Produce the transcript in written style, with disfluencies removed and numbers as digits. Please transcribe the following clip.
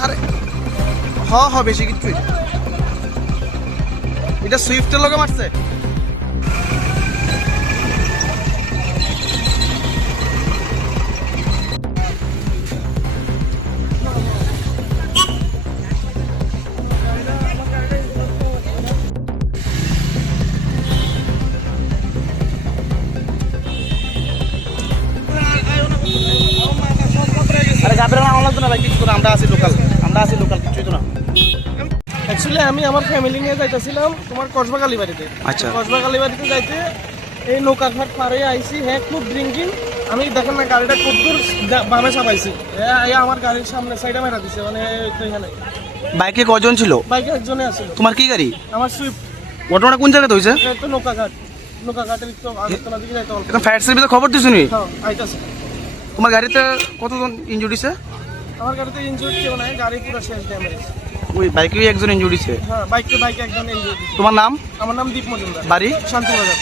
আর বেশি কিছু এটা সুইফটের লগে মারছে। আরে গাবের নাম লাগতো না ভাই, কিছু না, আমরা আছি লোকাল কিছুই তো না। অ্যাকচুয়ালি আমি আমার ফ্যামিলি নিয়ে যাইতেছিলাম তোমার কসবাগালি বাড়িতে। আচ্ছা। কসবাগালি বাড়িতে যাইতে এই নৌকাঘাট পারে আইসি, হ্যাঁ খুব ড্রিঙ্কিং। আমি দেখেন না গাড়িটা কদ্দুর বামে চাপাইছি, আমার গাড়ির সামনে সাইডে মেরা দিছে, মানে এখানে। বাইকে কজন ছিল? বাইকে একজনে আছে। তোমার কি গাড়ি? আমার সুইফট। ঘটনাটা কোন জায়গাতে হয়েছে? তো নৌকাঘাটের একটু আগরতলা দিকে যাইতে হবে। এখন ফায়ার সার্ভিসে খবর দিছো নি? হ্যাঁ আইতাছে। তোমার গাড়িতে কতজন ইনজুরি হয়েছে? আমার গাড়িতে ইনজুরি কেউ নাই, গাড়ি পুরো শেষ ড্যামেজ। ওই বাইকেই একজন ইনজুরি হয়েছে। হ্যাঁ বাইকে একজন ইনজুরি। তোমার নাম? আমার নাম দীপ মজুমদার। বাড়ি? শান্তিবাজার।